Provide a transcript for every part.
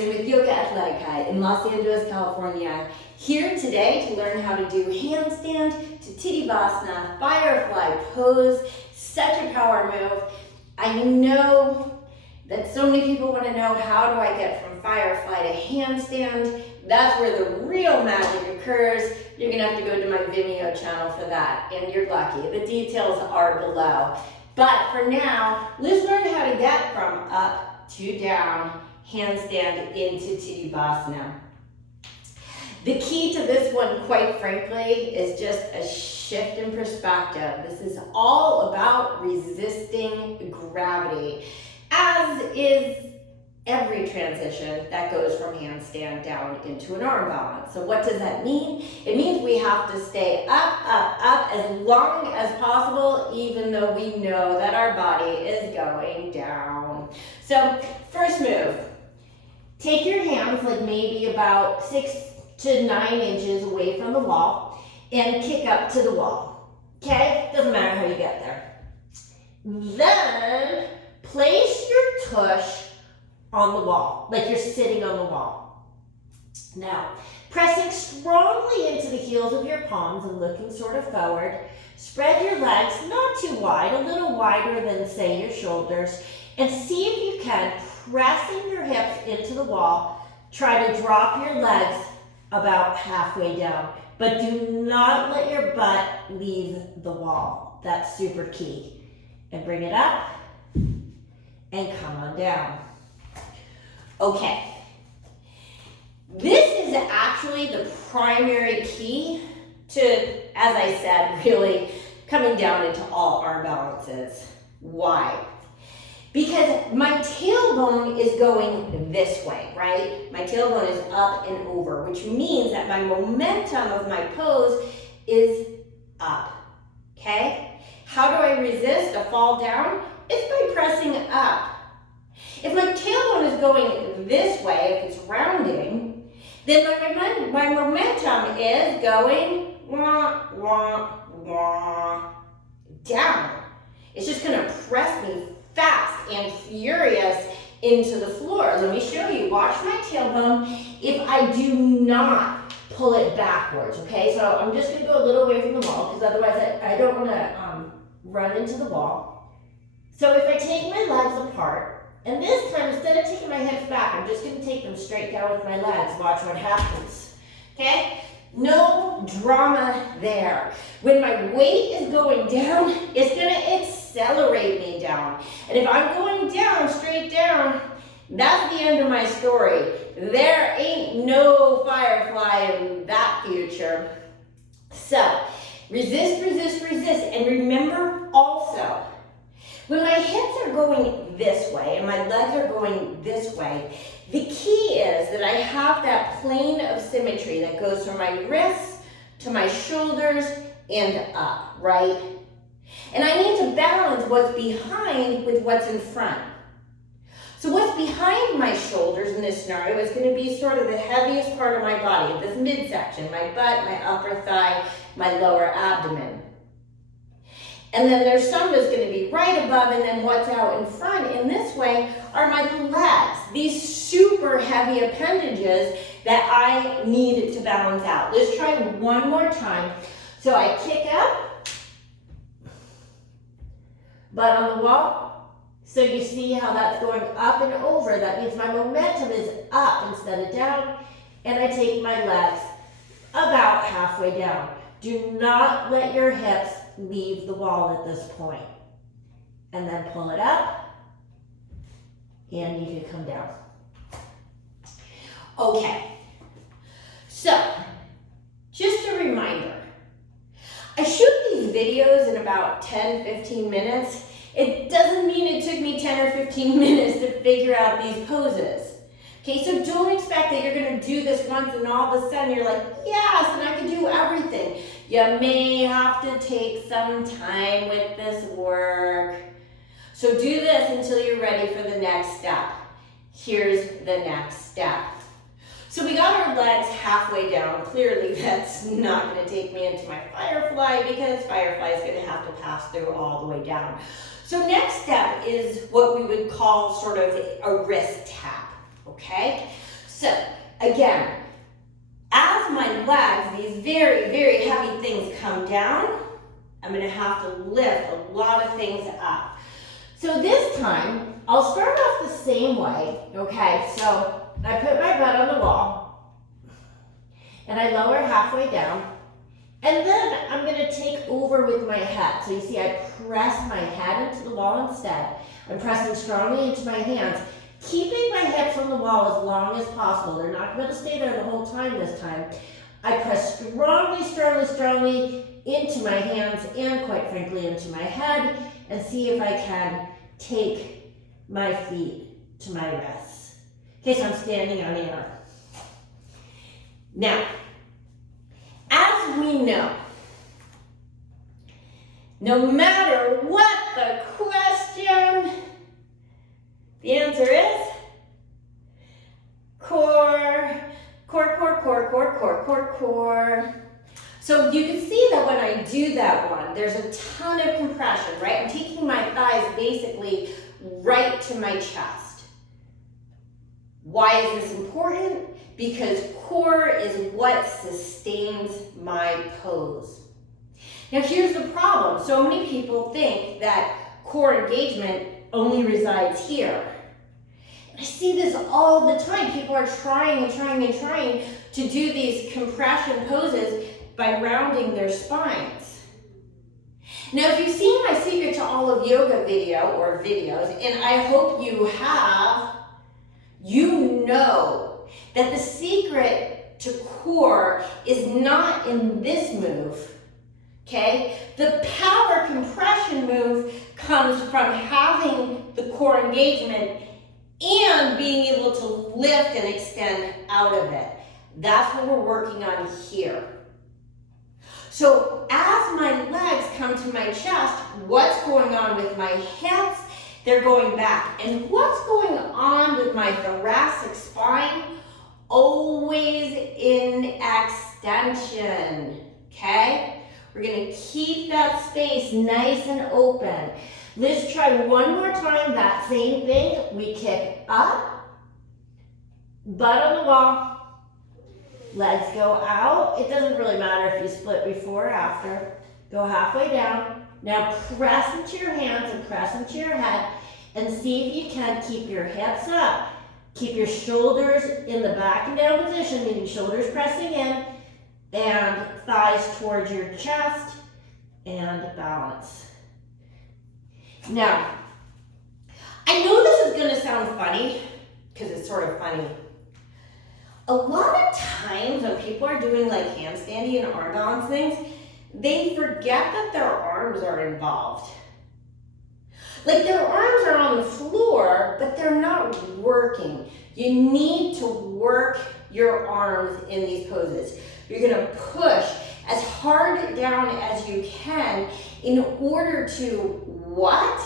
Meyerson with YOGAthletica in Los Angeles, California. Here today to learn how to do handstand to Tittibhasana, Firefly pose. Such a power move. I know that so many people want to know, how do I get from Firefly to handstand? That's where the real magic occurs. You're going to have to go to my Venmo channel for that, and you're lucky. The details are below. But for now, let's learn how to get from up to down, handstand into Tittibhasana. The key to this one, quite frankly, is just a shift in perspective. This is all about resisting gravity, as is every transition that goes from handstand down into an arm balance. So what does that mean? It means we have to stay up, up, up as long as possible, even though we know that our body is going down. So first move, take your hands like maybe about 6 to 9 inches away from the wall and kick up to the wall. Okay? Doesn't matter how you get there. Then place your tush on the wall, like you're sitting on the wall. Now, pressing strongly into the heels of your palms and looking sort of forward, spread your legs not too wide, a little wider than, say, your shoulders, and see if you can, pressing your hips into the wall, try to drop your legs about halfway down, but do not let your butt leave the wall. That's super key. And bring it up and come on down. Okay, this is actually the primary key to, as I said, really coming down into all arm balances. Why? Because my tailbone is going this way, right? My tailbone is up and over, which means that my momentum of my pose is up, okay? How do I resist a fall down? It's by pressing up. If my tailbone is going this way, if it's rounding, then my momentum is going wah, wah, wah, down. It's just going to press me fast and furious into the floor. Let me show you. Watch my tailbone if I do not pull it backwards, okay? So I'm just going to go a little away from the wall because otherwise I don't want to run into the wall. So if I take my legs apart, and this time, instead of taking my hips back, I'm just going to take them straight down with my legs. Watch what happens, okay? No drama there. When my weight is going down, it's going to accelerate me down. And if I'm going down, straight down, that's the end of my story. There ain't no Firefly in that future. So, resist, resist, resist. And remember also, when my hips are going this way and my legs are going this way, the key is that I have that plane of symmetry that goes from my wrists to my shoulders and up, right? And I need to balance what's behind with what's in front. So what's behind my shoulders in this scenario is going to be sort of the heaviest part of my body, this midsection, my butt, my upper thigh, my lower abdomen. And then there's some that's going to be right above, and then what's out in front in this way are my legs, these super heavy appendages that I need to balance out. Let's try one more time. So I kick up, butt on the wall. So you see how that's going up and over. That means my momentum is up instead of down. And I take my legs about halfway down. Do not let your hips leave the wall at this point. And then pull it up, and you can come down. Okay, so just a reminder, I shoot these videos in about 10-15 minutes. It doesn't mean it took me 10 or 15 minutes to figure out these poses. Okay, so don't expect that you're going to do this once and all of a sudden you're like, yes, and I can do everything. You may have to take some time with this work. So do this until you're ready for the next step. Here's the next step. So we got our legs halfway down. Clearly that's not going to take me into my Firefly because Firefly is going to have to pass through all the way down. So next step is what we would call sort of a wrist tap, okay? So again, as my legs, these very, very heavy things come down, I'm gonna have to lift a lot of things up. So this time, I'll start off the same way, okay? So I put my butt on the wall, and I lower halfway down, and then I'm gonna take over with my head. So you see, I press my head into the wall instead. I'm pressing strongly into my hands, keeping my hips on the wall as long as possible. They're not gonna stay there the whole time this time. I press strongly, strongly, strongly into my hands and quite frankly into my head, and see if I can take my feet to my wrists. Okay, so I'm standing on air. Now, as we know, no matter what the question, the answer is core, core, core, core, core, core, core, core. So you can see that when I do that one, there's a ton of compression, right? I'm taking my thighs basically right to my chest. Why is this important? Because core is what sustains my pose. Now here's the problem. So many people think that core engagement only resides here. I see this all the time. People are trying and trying and trying to do these compression poses by rounding their spines. Now, if you've seen my Secret to All of Yoga video or videos, and I hope you have, you know that the secret to core is not in this move, okay? The power compression move comes from having the core engagement and being able to lift and extend out of it. That's what we're working on here. So as my legs come to my chest, what's going on with my hips? They're going back. And what's going on with my thoracic spine? Always in extension, okay? We're gonna keep that space nice and open. Let's try one more time that same thing. We kick up, butt on the wall, legs go out. It doesn't really matter if you split before or after. Go halfway down. Now press into your hands and press into your head and see if you can keep your hips up. Keep your shoulders in the back and down position, meaning shoulders pressing in and thighs towards your chest and balance. Now, I know this is gonna sound funny because it's sort of funny. A lot of times when people are doing like handstanding and arm balance things, they forget that their arms are involved. Like their arms are on the floor, but they're not working. You need to work your arms in these poses. You're gonna push as hard down as you can in order to what?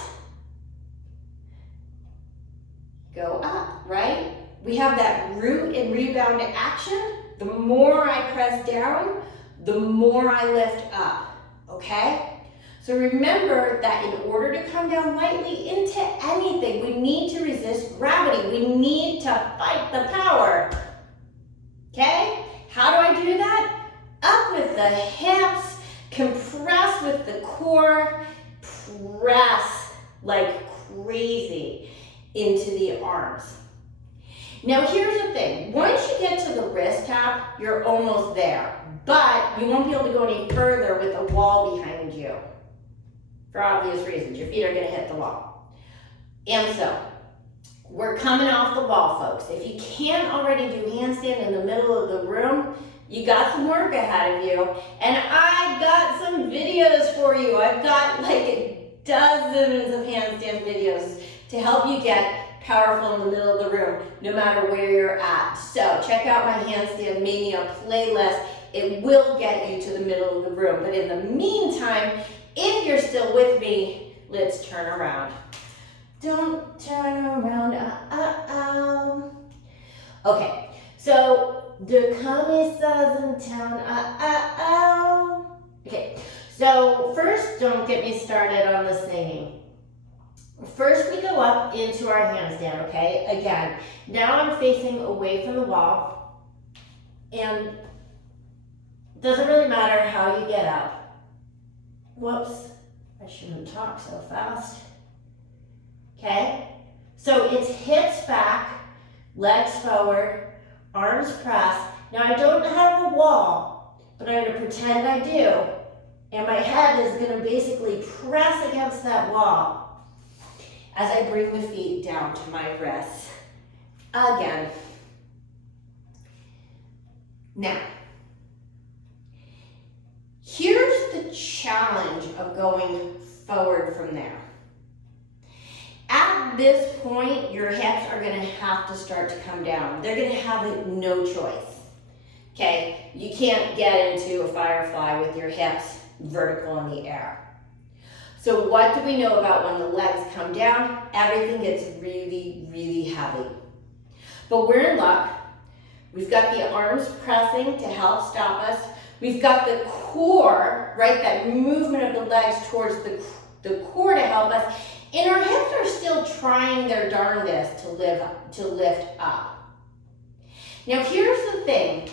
Go up, right? We have that root and rebound action. The more I press down, the more I lift up, okay? So remember that in order to come down lightly into anything, we need to resist gravity. We need to fight the power, okay? How do I do that? Up with the hips, compress with the core, press like crazy into the arms. Now here's the thing, once you get to the wrist tap, you're almost there, but you won't be able to go any further with the wall behind you for obvious reasons. Your feet are gonna hit the wall. And so, we're coming off the wall, folks. If you can't already do handstand in the middle of the room, you got some work ahead of you, and I've got some videos for you. I've got like dozens of handstand videos to help you get powerful in the middle of the room, no matter where you're at. So check out my Handstand Mania playlist. It will get you to the middle of the room. But in the meantime, if you're still with me, let's turn around. Don't turn around, Okay, so the Kamisa's in town, Okay, so first, don't get me started on the singing. First we go up into our handstand, okay? Again, now I'm facing away from the wall, and it doesn't really matter how you get up. Whoops, I shouldn't talk so fast. Okay, so it's hips back, legs forward, arms pressed. Now I don't have a wall, but I'm gonna pretend I do, and my head is gonna basically press against that wall as I bring the feet down to my wrists. Again. Now, here's the challenge of going forward from there. At this point, your hips are gonna have to start to come down. They're gonna have no choice, okay? You can't get into a firefly with your hips vertical in the air. So what do we know about when the legs come down? Everything gets really, really heavy. But we're in luck. We've got the arms pressing to help stop us. We've got the core, right? That movement of the legs towards the core to help us. And our hips are still trying their darndest to lift up. Now here's the thing.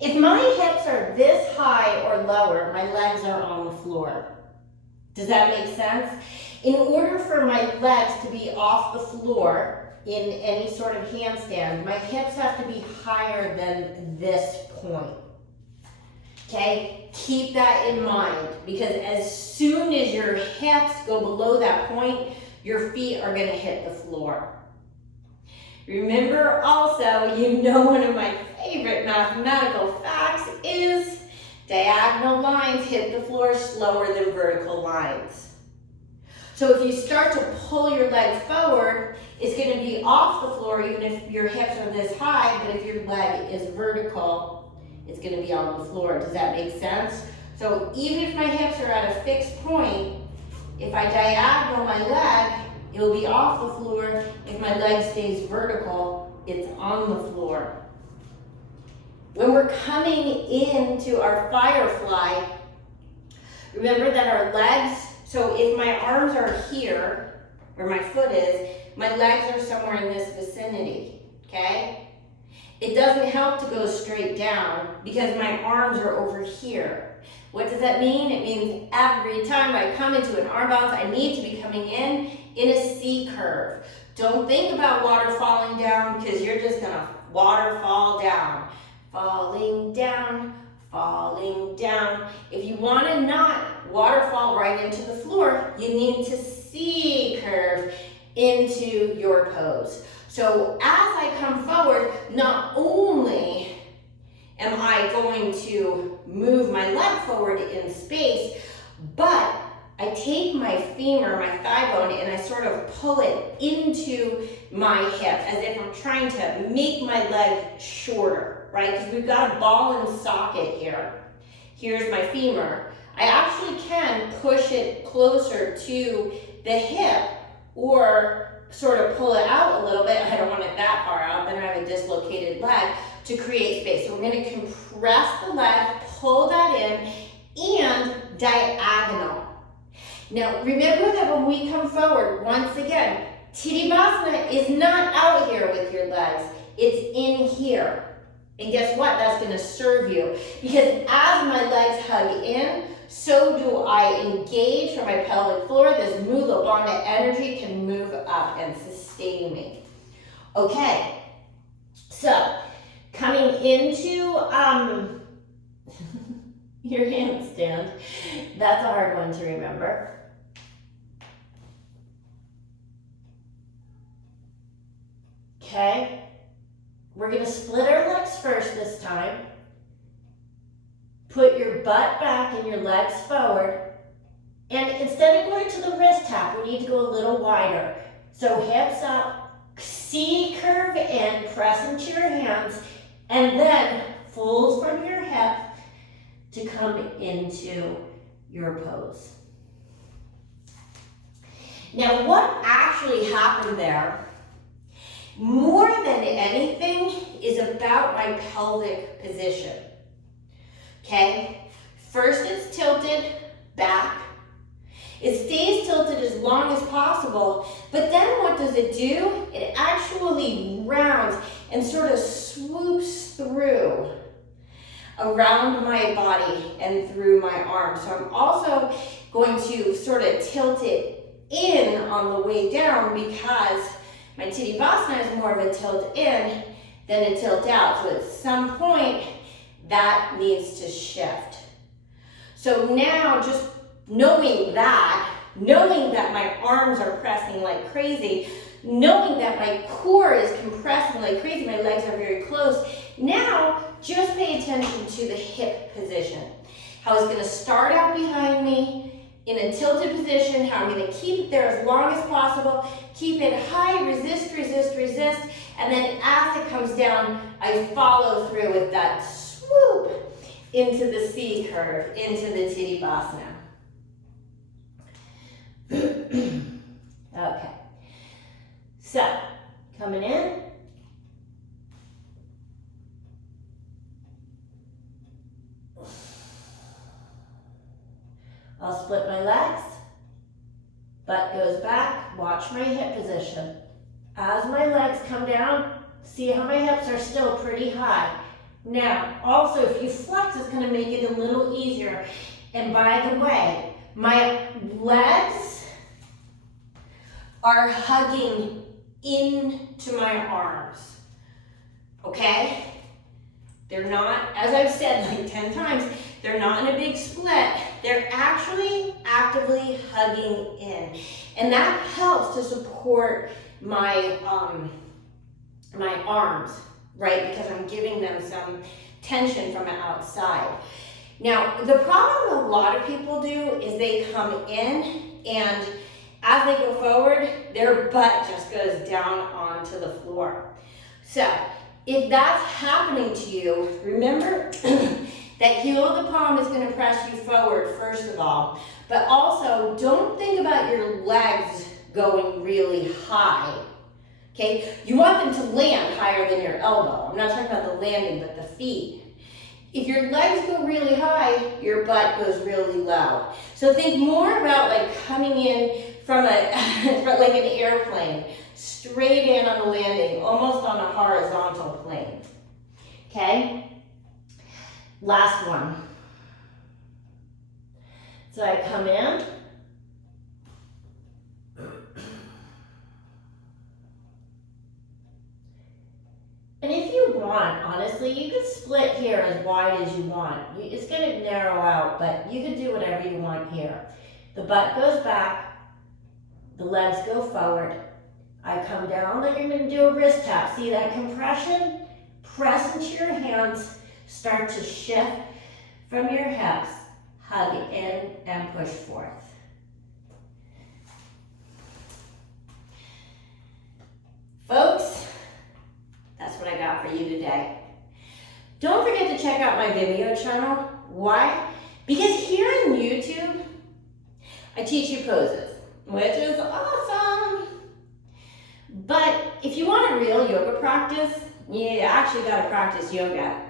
If my hips are this high or lower, my legs are on the floor. Does that make sense? In order for my legs to be off the floor in any sort of handstand, my hips have to be higher than this point. Okay? Keep that in mind, because as soon as your hips go below that point, your feet are going to hit the floor. Remember also, you know, one of my favorite mathematical facts is diagonal lines hit the floor slower than vertical lines. So if you start to pull your leg forward, it's going to be off the floor even if your hips are this high, but if your leg is vertical, it's going to be on the floor. Does that make sense? So even if my hips are at a fixed point, if I diagonal my leg, it'll be off the floor. If my leg stays vertical, it's on the floor. When we're coming into our Firefly, remember that our legs, so if my arms are here, where my foot is, my legs are somewhere in this vicinity, okay? It doesn't help to go straight down because my arms are over here. What does that mean? It means every time I come into an arm balance, I need to be coming in a C curve. Don't think about water falling down because you're just gonna waterfall down. Falling down, falling down. If you want to not waterfall right into the floor, you need to C curve into your pose. So as I come forward, not only am I going to move my leg forward in space, but I take my femur, my thigh bone, and I sort of pull it into my hip as if I'm trying to make my leg shorter, right? Because we've got a ball and socket here. Here's my femur. I actually can push it closer to the hip or sort of pull it out a little bit. I don't want it that far out, then I have a dislocated leg to create space. So we're going to compress the leg, pull that in, and diagonal. Now, remember that when we come forward, once again, Tittibhasana is not out here with your legs. It's in here. And guess what? That's going to serve you. Because as my legs hug in, so do I engage from my pelvic floor. This Mula Bandha energy can move up and sustain me. Okay. So, coming into your handstand. That's a hard one to remember. Okay, we're going to split our legs first this time. Put your butt back and your legs forward. And instead of going to the wrist tap, we need to go a little wider. So hips up, C curve in, press into your hands, and then fold from your hip to come into your pose. Now, what actually happened there, more than anything, is about my pelvic position. Okay? First it's tilted back. It stays tilted as long as possible, but then what does it do? It actually rounds and sort of swoops through around my body and through my arms. So I'm also going to sort of tilt it in on the way down because my Tittibhasana is more of a tilt in than a tilt out. So at some point, that needs to shift. So now just knowing that my arms are pressing like crazy, knowing that my core is compressing like crazy, my legs are very close, now just pay attention to the hip position. How it's gonna start out behind me in a tilted position, how I'm gonna keep it there as long as possible, keep it high, resist, resist, resist, and then as it comes down, I follow through with that swoop into the C curve, into the Tittibhasana. Okay, so coming in, I'll split my legs, butt goes back, watch my hip position. As my legs come down, see how my hips are still pretty high. Now, also if you flex, it's gonna make it a little easier. And by the way, my legs are hugging into my arms, okay? They're not, as I've said like 10 times, they're not in a big split. They're actually actively hugging in. And that helps to support my, my arms, right? Because I'm giving them some tension from the outside. Now, the problem a lot of people do is they come in and as they go forward, their butt just goes down onto the floor. So, if that's happening to you, remember that heel of the palm is going to press you forward first of all, but also don't think about your legs going really high, okay? You want them to land higher than your elbow. I'm not talking about the landing, but the feet. If your legs go really high, your butt goes really low. So think more about like coming in from like an airplane, straight in on the landing, almost on a horizontal plane, okay? Last one. So I come in, and if you want, honestly, you could split here as wide as you want. It's gonna narrow out, but you can do whatever you want here. The butt goes back, the legs go forward. I come down like I'm gonna do a wrist tap. See that compression? Press into your hands, start to shift from your hips, hug in and push forth. Folks, that's what I got for you today. Don't forget to check out my Vimeo channel. Why? Because here on YouTube, I teach you poses, which is awesome. But if you want a real yoga practice, you actually gotta practice yoga.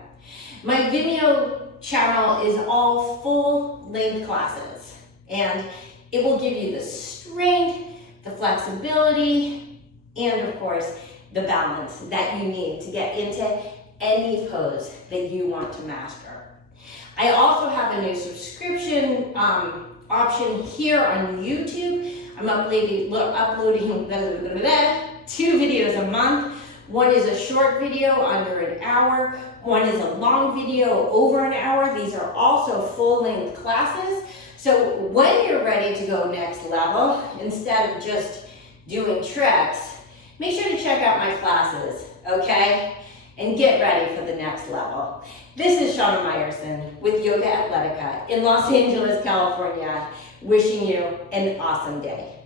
My Vimeo channel is all full-length classes, and it will give you the strength, the flexibility, and of course, the balance that you need to get into any pose that you want to master. I also have a new subscription option here on YouTube. I'm uploading 2 videos a month. One is a short video under an hour. One is a long video over an hour. These are also full-length classes. So when you're ready to go next level, instead of just doing tricks, make sure to check out my classes, okay? And get ready for the next level. This is Shana Meyerson with YOGAthletica in Los Angeles, California, wishing you an awesome day.